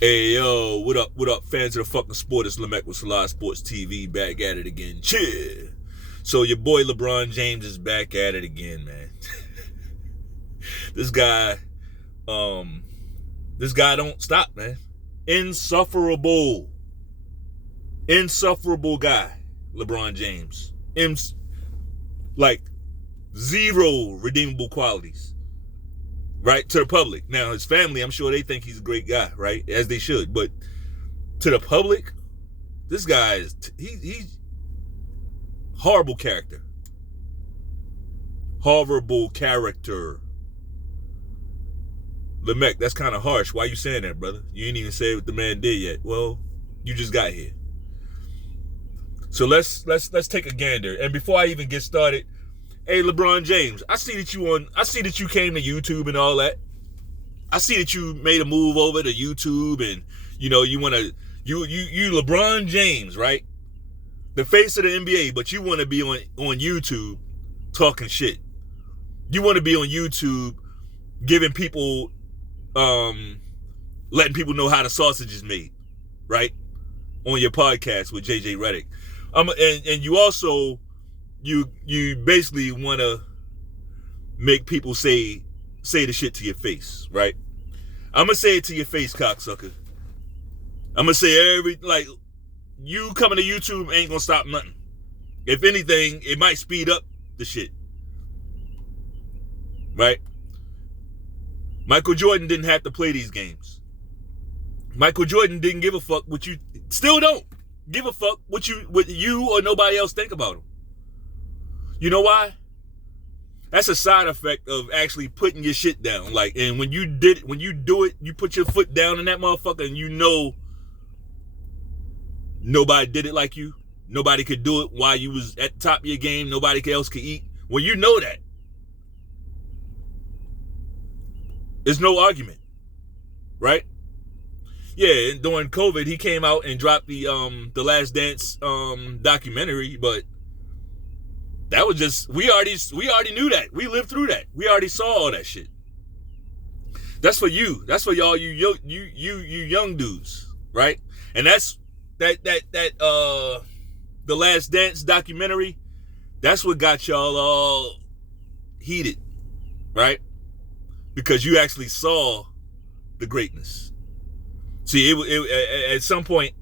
Hey yo, what up, fans of the fucking sport? It's Lamech with Selah Sports TV, back at it again. Cheer. So your boy LeBron James is back at it again, man. This guy, don't stop, man. Insufferable guy, LeBron James. Like zero redeemable qualities. Right, to the public. Now, his family, I'm sure they think he's a great guy, right? As they should. But to the public, this guy is, he's horrible character. Horrible character. Lamech, that's kind of harsh. Why you saying that, brother? You ain't even say what the man did yet. Well, you just got here. So let's take a gander. And before I even get started, hey, LeBron James, I see that you came to YouTube and all that. I see that you made a move over to YouTube and, you LeBron James, right? The face of the NBA, but you want to be on YouTube talking shit. You want to be on YouTube giving people, letting people know how the sausage is made, right? On your podcast with JJ Redick. And you also, you basically want to make people say the shit to your face, right? I'm going to say it to your face, cocksucker. I'm going to say you coming to YouTube ain't going to stop nothing. If anything, it might speed up the shit. Right? Michael Jordan didn't have to play these games. Michael Jordan didn't give a fuck what you, still don't give a fuck what you or nobody else think about him. You know why? That's a side effect of actually putting your shit down. And when you do it, you put your foot down in that motherfucker and you know nobody did it like you. Nobody could do it while you was at the top of your game. Nobody else could eat. Well, you know that. There's no argument. Right? Yeah, and during COVID, he came out and dropped the Last Dance documentary, but that was just, we already knew that. We lived through that. We already saw all that shit. That's for you. That's for y'all, you young dudes, right? And that's the Last Dance documentary. That's what got y'all all heated, right? Because you actually saw the greatness. See, it at some point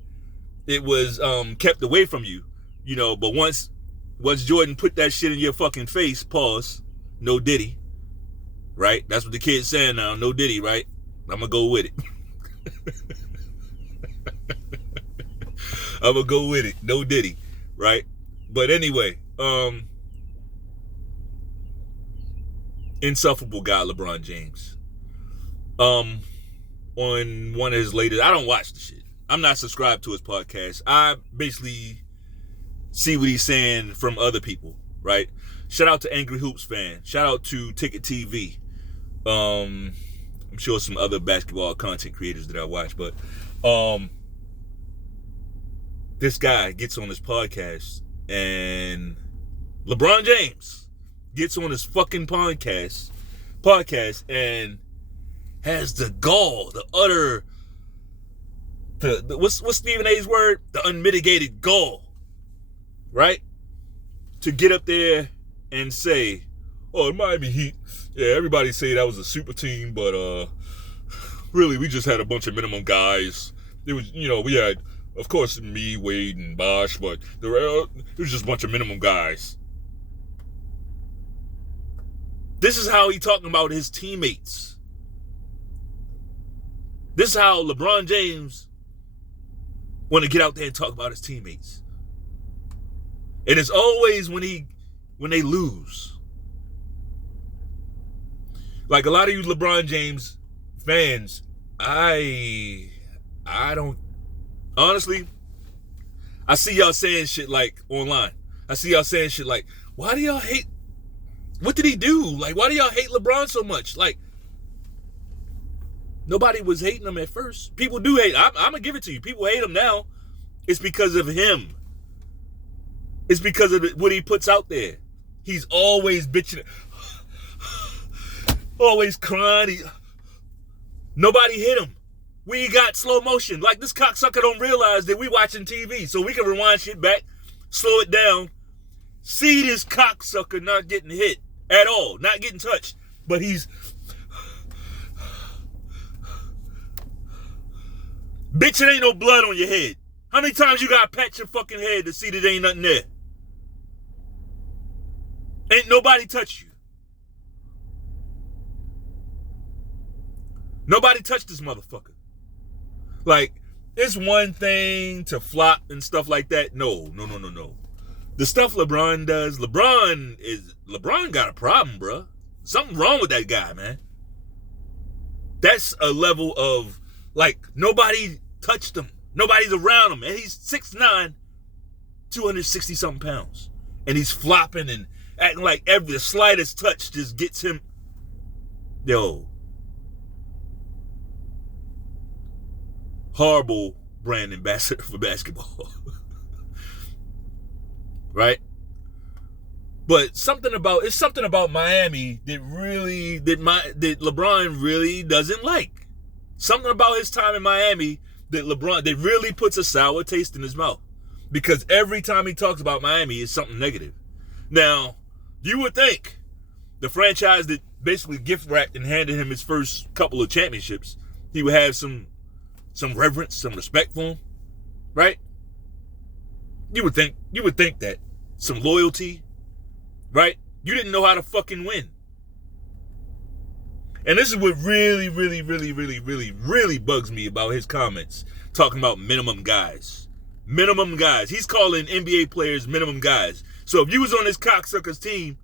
it was kept away from you, but once Jordan put that shit in your fucking face, pause, no Diddy, right? That's what the kid's saying now, no Diddy, right? I'm gonna go with it. I'm gonna go with it, no Diddy, right? But anyway, insufferable guy, LeBron James. On one of his latest, I don't watch the shit. I'm not subscribed to his podcast. I basically see what he's saying from other people, right? Shout out to Angry Hoops fan. Shout out to Ticket TV. I'm sure some other basketball content creators that I watch, but this guy gets on his podcast and LeBron James gets on his fucking podcast and has the gall, what's Stephen A's word? The unmitigated gall, right? To get up there and say, oh, it Miami Heat, yeah, everybody say that was a super team, but really we just had a bunch of minimum guys. It was, we had, of course, me, Wade, and Bosh, but it was just a bunch of minimum guys. This is how he talking about his teammates. This is how LeBron James want to get out there and talk about his teammates. And it's always when they lose. Like a lot of you LeBron James fans, I don't, honestly, I see y'all saying shit like online. I see y'all saying shit like, why do y'all hate, what did he do? Like, why do y'all hate LeBron so much? Like, nobody was hating him at first. People do hate. I'm going to give it to you. People hate him now. It's because of him. It's because of what he puts out there. He's always bitching. Always crying. Nobody hit him. We got slow motion. Like, this cocksucker don't realize that we watching TV, so we can rewind shit back, slow it down, see this cocksucker not getting hit at all, not getting touched, but he's... Bitch, it ain't no blood on your head. How many times you gotta pat your fucking head to see that there ain't nothing there? Ain't nobody touched you. Nobody touched this motherfucker. Like, it's one thing to flop and stuff like that. No. The stuff LeBron does, LeBron got a problem, bro. Something wrong with that guy, man. That's a level of, like, nobody touched him. Nobody's around him. And he's 6'9", 260-something pounds. And he's flopping and acting like the slightest touch just gets him. Yo. Horrible brand ambassador for basketball. Right? But it's something about Miami that LeBron really doesn't like. Something about his time in Miami that really puts a sour taste in his mouth. Because every time he talks about Miami, it's something negative. Now, you would think the franchise that basically gift wrapped and handed him his first couple of championships, he would have some reverence, some respect for him, right? You would think that. Some loyalty, right? You didn't know how to fucking win. And this is what really, really, really, really, really, really bugs me about his comments, talking about minimum guys. Minimum guys. He's calling NBA players minimum guys. So if you was on this cocksucker's team,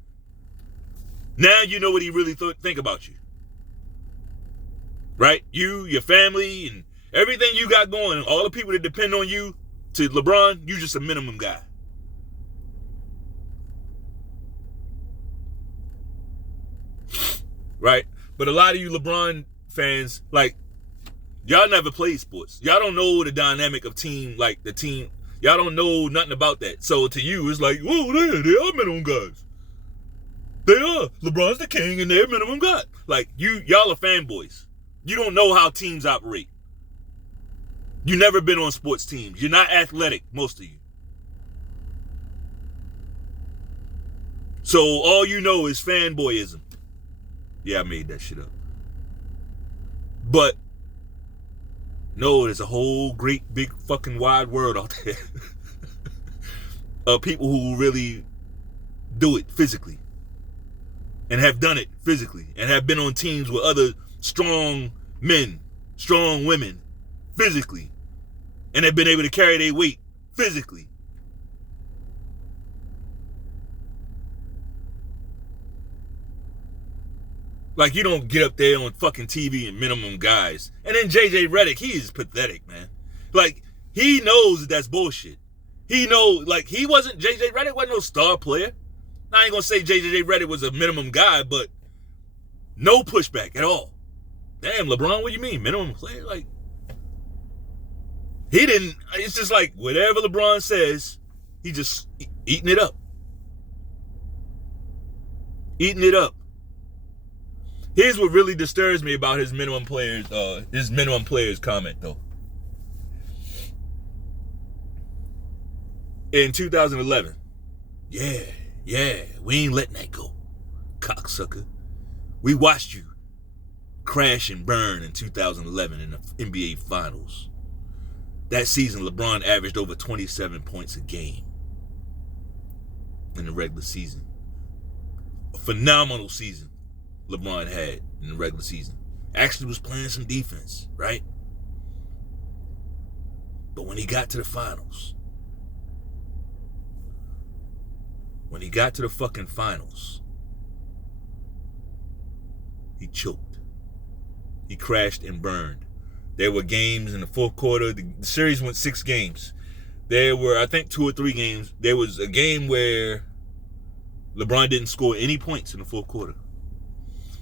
now you know what he really think about you. Right? You, your family, and everything you got going, and all the people that depend on you, to LeBron, you just a minimum guy. Right? But a lot of you LeBron fans, like, y'all never played sports. Y'all don't know the dynamic of team, like the team. Y'all don't know nothing about that. So to you, it's like, whoa, they are minimum guys. They are. LeBron's the king and they're minimum guys. Like, y'all are fanboys. You don't know how teams operate. You never been on sports teams. You're not athletic, most of you. So all you know is fanboyism. Yeah, I made that shit up. But no, there's a whole great big fucking wide world out there of people who really do it physically and have done it physically and have been on teams with other strong men, strong women physically, and have been able to carry their weight physically. Like, you don't get up there on fucking TV and minimum guys. And then JJ Redick, he is pathetic, man. Like, he knows that's bullshit. He knows, like, JJ Redick wasn't no star player. I ain't gonna say JJ Redick was a minimum guy, but no pushback at all. Damn, LeBron, what do you mean, minimum player? Like, he didn't, it's just like, whatever LeBron says, he just eating it up. Eating it up. Here's what really disturbs me about his minimum players comment, though. In 2011, yeah, we ain't letting that go, cocksucker. We watched you crash and burn in 2011 in the NBA Finals. That season, LeBron averaged over 27 points a game in the regular season. A phenomenal season LeBron had in the regular season. Actually was playing some defense, right? But when he got to the finals, he choked. He crashed and burned. There were games in the fourth quarter. The series went 6 games. There were, I think, 2 or 3 games. There was a game where LeBron didn't score any points in the fourth quarter.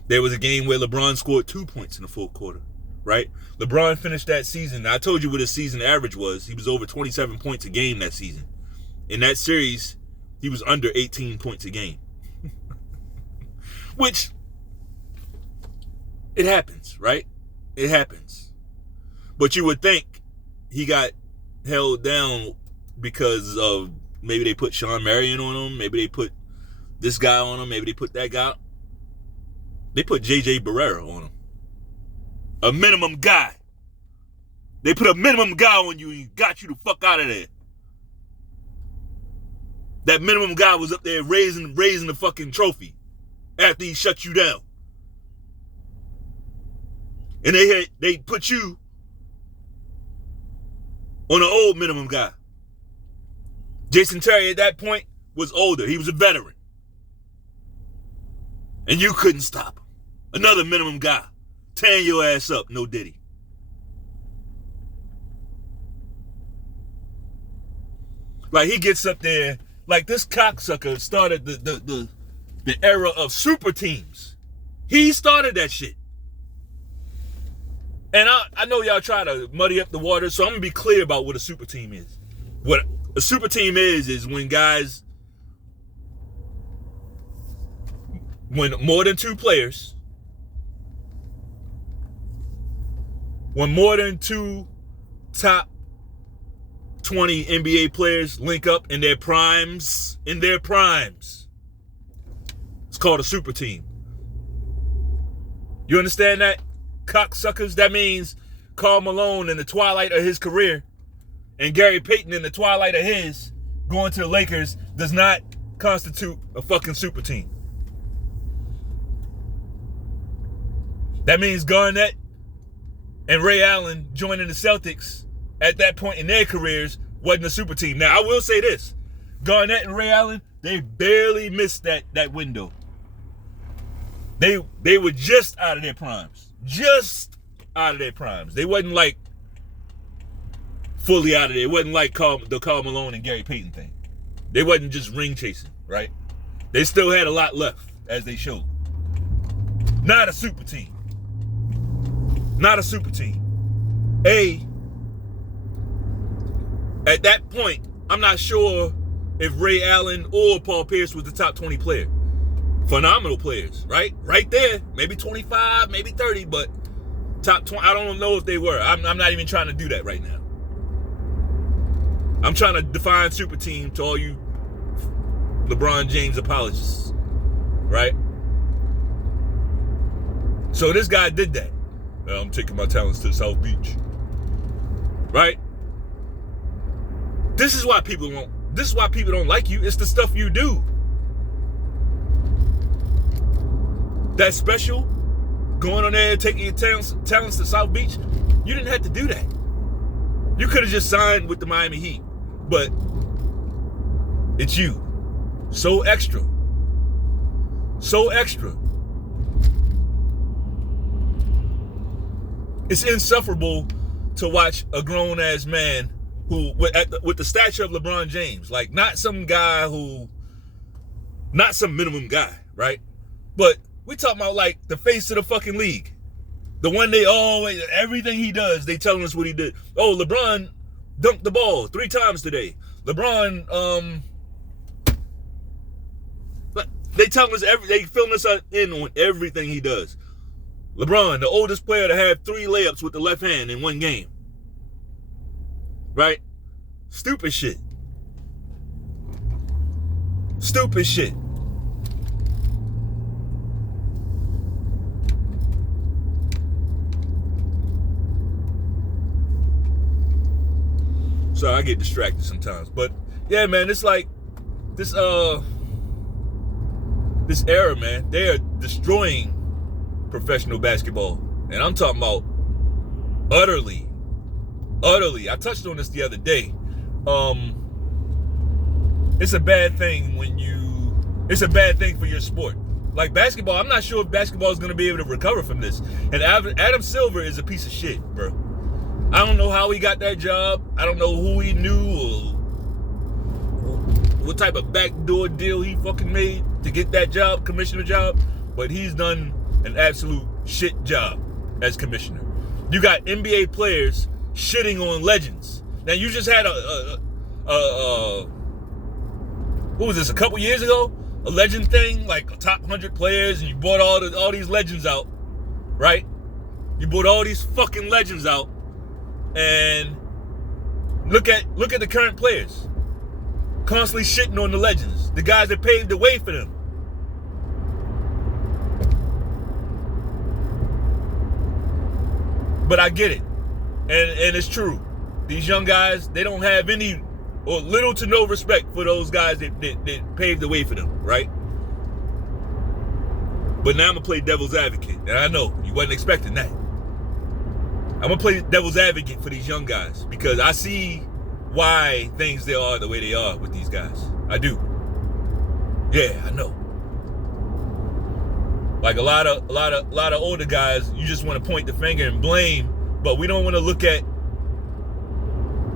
There was a game where LeBron scored 2 points in the fourth quarter, right? LeBron finished that season. I told you what his season average was. He was over 27 points a game that season. In that series, he was under 18 points a game. Which, it happens, right? It happens. But you would think he got held down because of maybe they put Sean Marion on him, maybe they put this guy on him, maybe they put that guy. They put JJ Barrera on him. A minimum guy. They put a minimum guy on you and got you the fuck out of there. That minimum guy was up there raising the fucking trophy after he shut you down. And they put you on an old minimum guy. Jason Terry at that point was older. He was a veteran. And you couldn't stop him. Another minimum guy. Tearing your ass up, no Diddy. Like, he gets up there, like this cocksucker started the era of super teams. He started that shit. And I know y'all try to muddy up the water, so I'm going to be clear about what a super team is. What a super team is when guys, when more than two players, when more than two top 20 NBA players link up in their primes, it's called a super team. You understand that, cocksuckers? That means Karl Malone in the twilight of his career and Gary Payton in the twilight of his going to the Lakers does not constitute a fucking super team. That means Garnett and Ray Allen joining the Celtics at that point in their careers wasn't a super team. Now, I will say this. Garnett and Ray Allen, they barely missed that window. They were just out of their primes. Just out of their primes. They wasn't like fully out of there. It wasn't like the Karl Malone and Gary Payton thing. They wasn't just ring chasing, right? They still had a lot left, as they showed. Not a super team. Not a super team. At that point, I'm not sure if Ray Allen or Paul Pierce was the top 20 player. Phenomenal players, right? Right there. Maybe 25, maybe 30, but top 20. I don't know if they were. I'm not even trying to do that right now. I'm trying to define super team to all you LeBron James apologists, right? So this guy did that. I'm taking my talents to South Beach, right? This is why people don't like you. It's the stuff you do. That special, going on there and taking your talents to South Beach, you didn't have to do that. You could have just signed with the Miami Heat, but it's you. So extra. So extra. It's insufferable to watch a grown-ass man who, with the stature of LeBron James, like not some minimum guy, right? But we talking about like the face of the fucking league. The one they always, everything he does, they telling us what he did. Oh, LeBron dunked the ball 3 times today. LeBron, they telling us they filling us in on everything he does. LeBron, the oldest player to have 3 layups with the left hand in one game. Right? Stupid shit. Stupid shit. So I get distracted sometimes. But yeah, man, it's like this era, man, they are destroying professional basketball. And I'm talking about utterly. I touched on this the other day. It's a bad thing it's a bad thing for your sport. Like basketball, I'm not sure if basketball is going to be able to recover from this. And Adam Silver is a piece of shit, bro. I don't know how he got that job. I don't know who he knew or what type of backdoor deal he fucking made to get that job, commissioner job. But he's done an absolute shit job as commissioner. You got NBA players shitting on legends. Now you just had what was this, a couple years ago? A legend thing, like a top 100 players, and you brought all these legends out, right? You brought all these fucking legends out, and look at the current players. Constantly shitting on the legends, the guys that paved the way for them. But I get it. And it's true. These young guys, they don't have any or little to no respect for those guys that paved the way for them, right? But now I'm going to play devil's advocate. And I know you wasn't expecting that. I'm going to play devil's advocate for these young guys because I see why things they are the way they are with these guys. I do. Yeah, I know. Like a lot of older guys, you just want to point the finger and blame, but we don't want to look at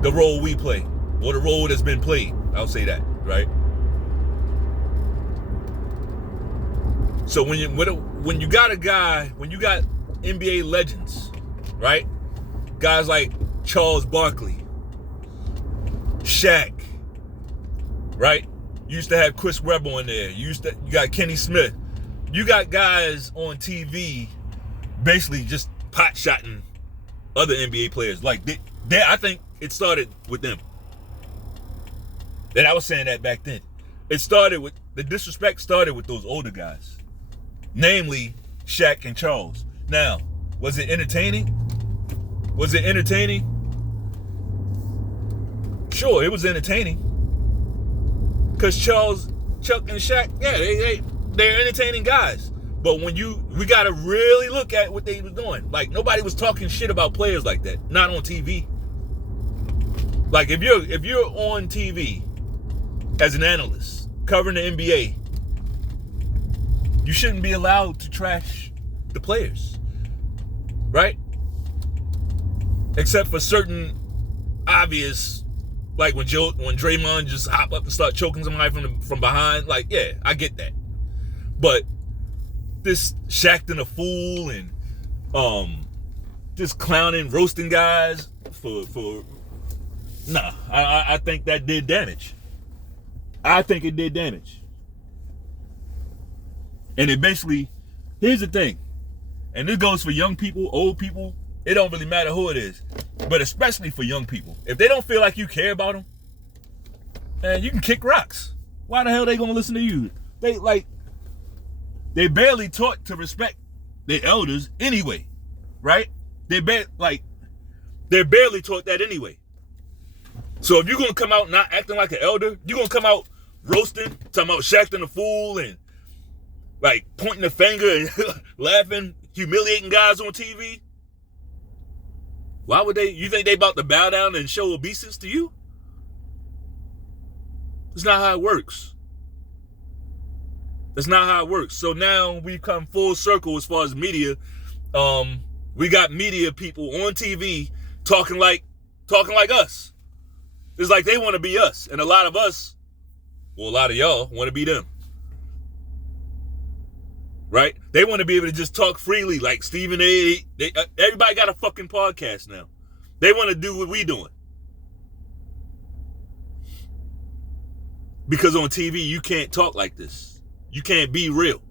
the role we play or the role that's been played. I'll say that, right? So when you got NBA legends, right? Guys like Charles Barkley, Shaq, right? You used to have Chris Webber on there. You got Kenny Smith. You got guys on TV basically just pot-shotting other NBA players. Like, I think it started with them. And I was saying that back then. The disrespect started with those older guys. Namely, Shaq and Charles. Now, was it entertaining? Sure, it was entertaining. Because Chuck and Shaq, yeah, they're entertaining guys. But we got to really look at what they were doing. Like, nobody was talking shit about players like that. Not on TV. Like, if you're on TV as an analyst covering the NBA, you shouldn't be allowed to trash the players. Right? Except for certain obvious, like when Draymond just hop up and start choking somebody from behind. Like, yeah, I get that. But this Shaqtin' a fool and just clowning, roasting guys I think that did damage. I think it did damage. And it basically, here's the thing, and this goes for young people, old people, it don't really matter who it is, but especially for young people. If they don't feel like you care about them, man, you can kick rocks. Why the hell they gonna listen to you? They barely taught to respect their elders anyway, right? They're barely taught that anyway. So if you're gonna come out not acting like an elder, you're gonna come out roasting, talking about Shaqtin' a fool and like pointing the finger and laughing, humiliating guys on TV. Why would you think they about to bow down and show obeisance to you? That's not how it works. That's not how it works. So now we've come full circle as far as media. We got media people on TV talking like us. It's like they want to be us. And a lot of us, well, a lot of y'all want to be them. Right? They want to be able to just talk freely like Stephen A. Everybody got a fucking podcast now. They want to do what we doing. Because on TV, you can't talk like this. You can't be real.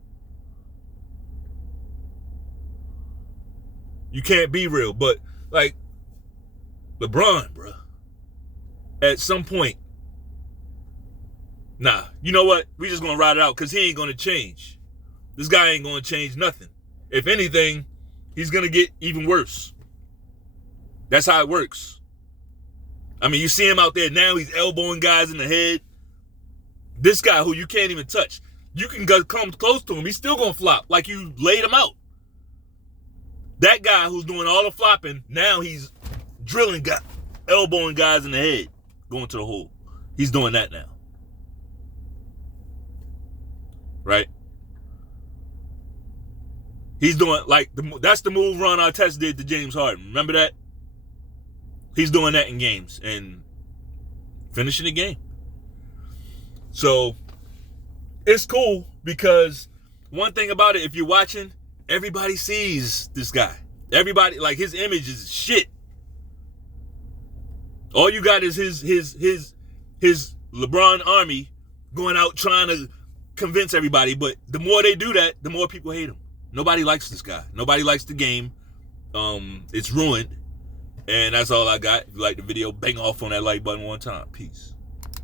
You can't be real. But, like, LeBron, bro, at some point, nah, you know what? We just going to ride it out because he ain't going to change. This guy ain't going to change nothing. If anything, he's going to get even worse. That's how it works. I mean, you see him out there now, he's elbowing guys in the head. This guy who you can't even touch, you can come close to him, he's still going to flop like you laid him out. That guy who's doing all the flopping, now he's drilling guys, elbowing guys in the head, going to the hole. He's doing that now. Right? He's doing, like, that's the move Ron Artest did to James Harden. Remember that? He's doing that in games and finishing the game. So, it's cool because one thing about it, if you're watching, everybody sees this guy. Everybody, like, his image is shit. All you got is his LeBron army going out trying to convince everybody. But the more they do that, the more people hate him. Nobody likes this guy. Nobody likes the game. It's ruined. And that's all I got. If you like the video, bang off on that like button one time. Peace.